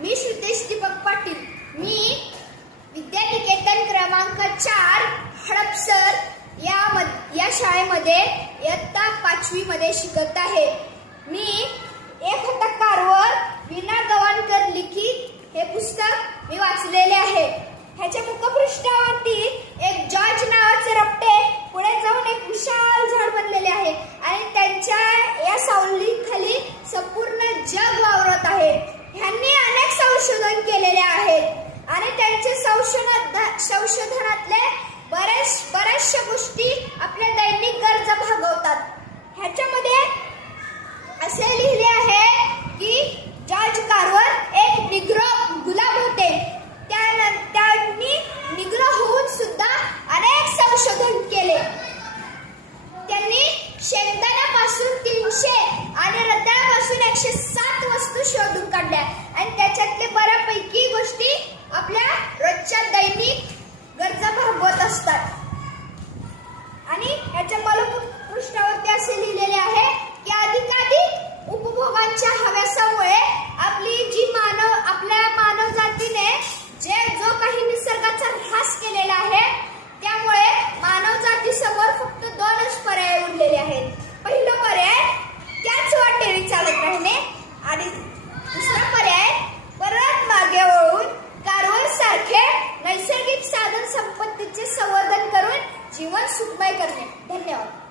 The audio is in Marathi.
मी श्रुतेश दीपक पाटील. मी विद्यानिकेतन क्रमांक चार हडपसर या मद या शाळेमध्ये इयत्ता पाचवीमध्ये शिकत आहे मी एक होता कारवर विना गवाणकर लिखित हे पुस्तक मी वाचलेले आहे ह्याच्या मुखपृष्ठावरती एक जॉर्ज नावाचे रपटे पुढे जाऊन एक विशाल झाड बनलेले आहे आणि त्यांच्या या सावलीखाली संपूर्ण जग वावरत आहे ह्यांनी अनेक संशोधन केलेले आहेत. आणि त्यांचे संशोधन संशोधनातले बरेच बऱ्याचशा गोष्टी आपल्या दैनिक गरजा भागवतात. ह्याच्यामध्ये असे लिहिले आहे की जॉर्ज कारवर एक निग्रो गुलाम होते. त्यानं- त्यांनी निग्रो होऊन सुद्धा अनेक संशोधन केले. त्यांनी शेंगदाण्यापासून तीनशे आणि रताळापासून एकशे सात Basta सुखमय करणे. धन्यवाद.